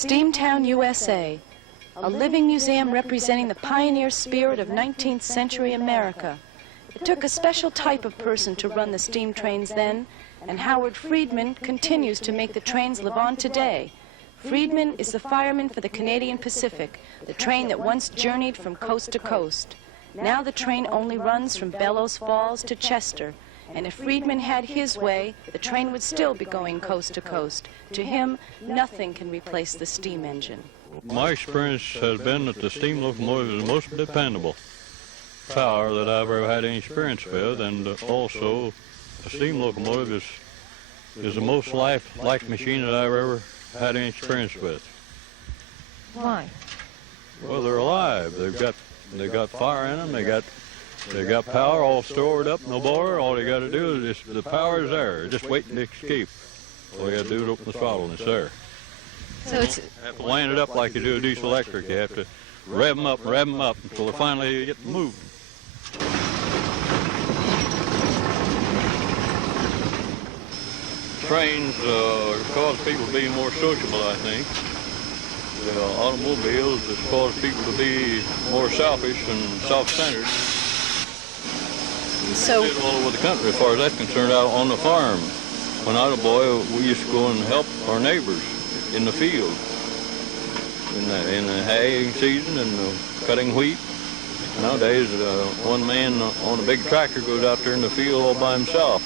Steamtown USA, a living museum representing the pioneer spirit of 19th century America. It took a special type of person to run the steam trains then, and Howard Friedman continues to make the trains live on today. Friedman is the fireman for the Canadian Pacific, the train that once journeyed from coast to coast. Now the train only runs from Bellows Falls to Chester, and if Friedman had his way, the train would still be going coast to coast. To him, nothing can replace the steam engine. My experience has been that the steam locomotive is the most dependable power that I've ever had any experience with, and also a steam locomotive is the most life machine that I've ever had any experience with. Why? Well, they're alive. They got fire in them. They got power all stored up in the boiler. All they got to do is the power is there, just waiting to escape. All you got to do is open the throttle and it's there. So it's... You have to line it up like you do a diesel electric. You have to rev them up until they finally get moved. Trains cause people to be more sociable, I think. The automobiles has caused people to be more selfish and self-centered. So It's all over the country as far as that's concerned. Out on the farm, when I was a boy, we used to go and help our neighbors in the field, in the haying season and cutting wheat. Nowadays, one man on a big tractor goes out there in the field all by himself.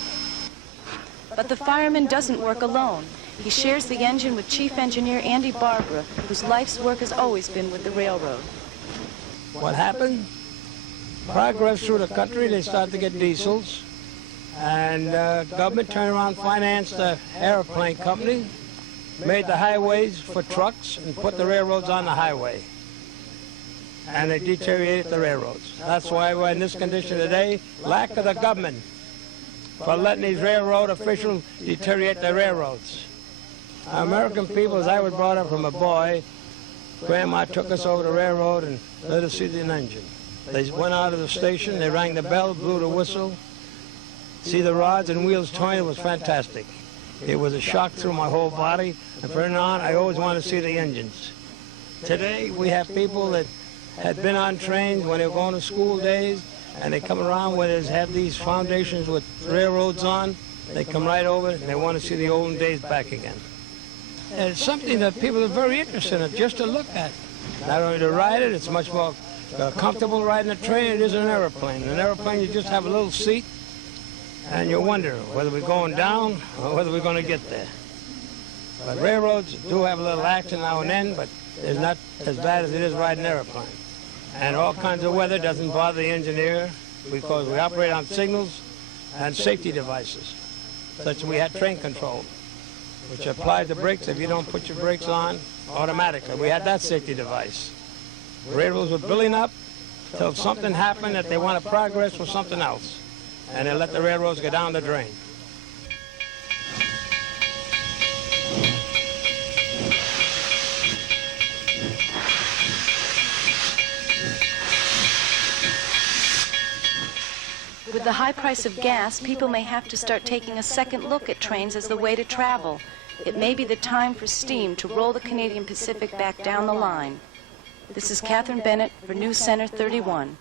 But the fireman doesn't work alone. He shares the engine with Chief Engineer Andy Barbara, whose life's work has always been with the railroad. What happened? Progress through the country, they started to get diesels, and government turned around, financed the airplane company, made the highways for trucks, and put the railroads on the highway. And they deteriorated the railroads. That's why we're in this condition today. Lack of the government for letting these railroad officials deteriorate the railroads. American people, as I was brought up from a boy, Grandma took us over the railroad and let us see the engine. They went out of the station, they rang the bell, blew the whistle, see the rods and wheels turn. It was fantastic. It was a shock through my whole body, and from then on, I always wanted to see the engines. Today, we have people that had been on trains when they were going to school days, and they come around where they have these foundations with railroads on. They come right over and they want to see the olden days back again. And it's something that people are very interested in, just to look at. Not only to ride it, it's much more comfortable riding a train than it is an airplane. In an airplane, you just have a little seat, and you wonder whether we're going down or whether we're going to get there. But railroads do have a little action now and then, but it's not as bad as it is riding an airplane. And all kinds of weather doesn't bother the engineer because we operate on signals and safety devices, such as we had train control, which applies the brakes if you don't put your brakes on automatically. We had that safety device. Railroads were building up till something happened that they want to progress with something else, and they let the railroads go down the drain. With the high price of gas, people may have to start taking a second look at trains as the way to travel. It may be the time for steam to roll the Canadian Pacific back down the line. This is Catherine Bennett for News Center 31.